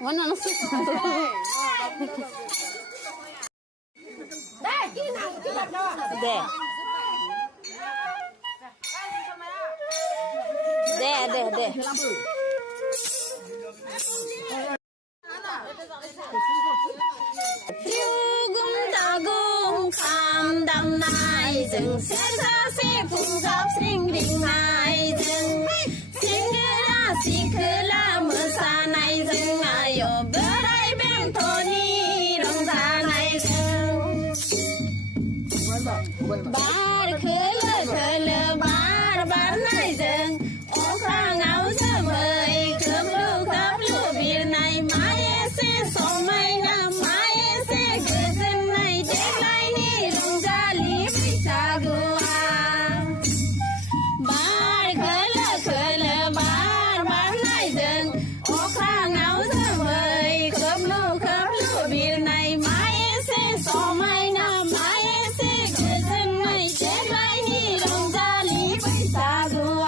Mana nasi? Deh. Gum dagung kham dam nai jeng se sa se phung gap sing ring nai jeng singera sikla mosanai jeng ayo berai bentoni rongjanai jeng bar kholo bar nai jeng okrangau jemai khaplu birnai maye se somai na maye se goजोननाय देग्लायनि रंजालि बैसागुआ बार खोलो बार बारनायजों अख्राङाव जोमै खोबलु बिरनाय